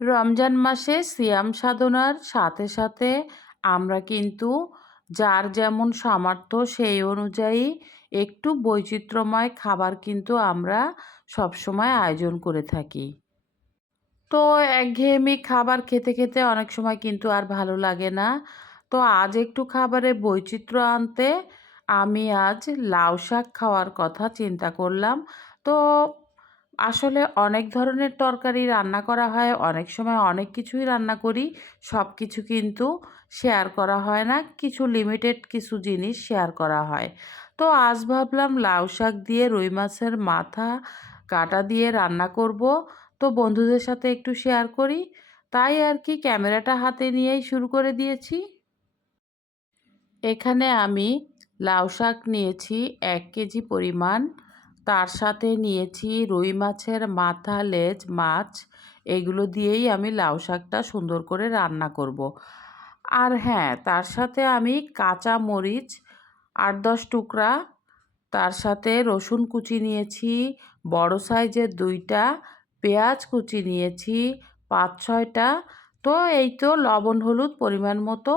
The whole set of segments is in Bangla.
রমজান মাসে সিয়াম সাধনার সাথে সাথে আমরা কিন্তু যার যেমন সামর্থ্য সেই অনুযায়ী একটু বৈচিত্র্যময় খাবার কিন্তু আমরা সবসময় আয়োজন করে থাকি। তো একঘেয়েমি খাবার খেতে খেতে অনেক সময় কিন্তু আর ভালো লাগে না। তো আজ একটু খাবারে বৈচিত্র্য আনতে আমি আজ লাউ শাক খাওয়ার কথা চিন্তা করলাম। তো আসলে অনেক ধরনের তরকারি রান্না করা হয়, অনেক সময় অনেক কিছুই রান্না করি। সব কিছু কিন্তু শেয়ার করা হয় না। কিছু লিমিটেড কিছু জিনিস শেয়ার করা হয়। তো আজ ভাবলাম লাউ শাক দিয়ে রুই মাছের মাথা কাটা দিয়ে রান্না করব। তো বন্ধুদের সাথে একটু শেয়ার করি। তাই আর কি ক্যামেরাটা হাতে নিয়েই শুরু করে দিয়েছি। এখানে আমি লাউ শাক নিয়েছি ১ কেজি পরিমাণ। তার সাথে নিয়েছি রুই মাছের মাথা, লেজ, মাছ। এগুলো দিয়েই আমি লাউ শাকটা সুন্দর করে রান্না করব। আর হ্যাঁ, তার সাথে আমি কাঁচা মরিচ ৮-১০ টুকরা, তার সাথে রসুন কুচি নিয়েছি বড় সাইজের ২টা, পেঁয়াজ কুচি নিয়েছি ৫-৬টা। তো এই তো লবণ হলুদ পরিমাণ মতো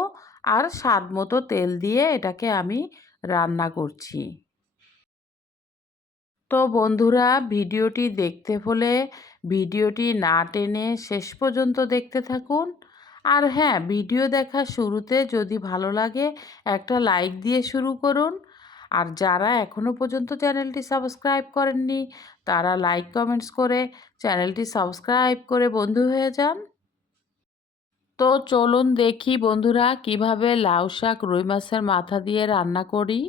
আর স্বাদ মতো তেল দিয়ে এটাকে আমি রান্না করছি। তো বন্ধুরা, ভিডিওটি দেখতে হলে ভিডিওটি না টেনে শেষ পর্যন্ত দেখতে থাকুন। আর হ্যাঁ, ভিডিও দেখার শুরুতে যদি ভালো লাগে একটা লাইক দিয়ে শুরু করুন। আর যারা এখনও পর্যন্ত চ্যানেলটি সাবস্ক্রাইব করেননি তারা লাইক কমেন্টস করে চ্যানেলটি সাবস্ক্রাইব করে বন্ধু হয়ে যান। তো চলুন দেখি বন্ধুরা কিভাবে লাউ শাক রুই মাছের মাথা দিয়ে রান্না করি।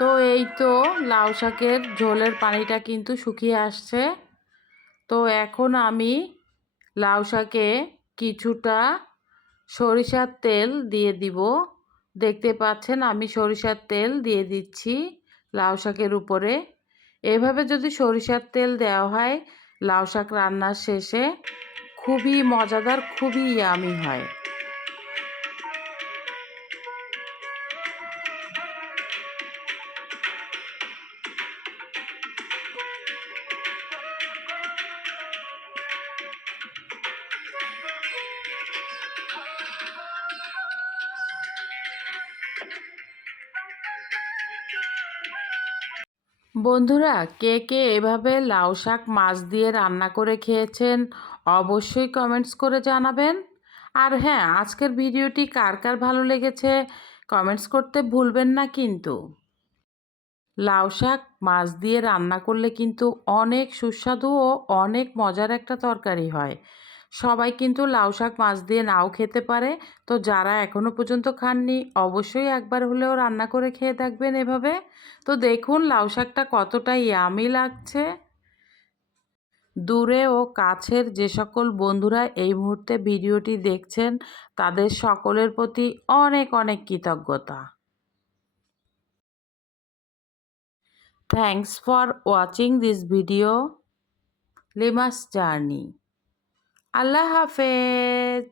তো এই তো লাউ শাকের ঝোলের পানিটা কিন্তু শুকিয়ে আসছে। তো এখন আমি লাউ শাকে কিছুটা সরিষার তেল দিয়ে দিব। দেখতে পাচ্ছেন আমি সরিষার তেল দিয়ে দিচ্ছি লাউ শাকের উপরে। এভাবে যদি সরিষার তেল দেওয়া হয় লাউ শাক রান্নার শেষে, খুবই মজাদার, খুবই ইয়ামি হয়। বন্ধুরা, কে কে এভাবে লাউ শাক মাছ দিয়ে রান্না করে খেয়েছেন অবশ্যই কমেন্টস করে জানাবেন। আর হ্যাঁ, আজকের ভিডিওটি কার কার ভালো লেগেছে কমেন্টস করতে ভুলবেন না কিন্তু। লাউ শাক মাছ দিয়ে রান্না করলে কিন্তু অনেক সুস্বাদু ও অনেক মজার একটা তরকারি হয়। সবাই কিন্তু লাউ শাক মাছ দিয়ে নাও খেতে পারে। তো যারা এখনো পর্যন্ত খাননি অবশ্যই একবার হলেও রান্না করে খেয়ে দেখবেন এভাবে। তো দেখুন লাউ শাকটা কতটা ইয়ামি লাগছে। দূরে ও কাছের যে সকল বন্ধুরা এই মুহূর্তে ভিডিওটি দেখছেন তাদের সকলের প্রতি অনেক অনেক কৃতজ্ঞতা। Thanks for watching this video, Lima's Journey. আল্লাহ হাফেজ।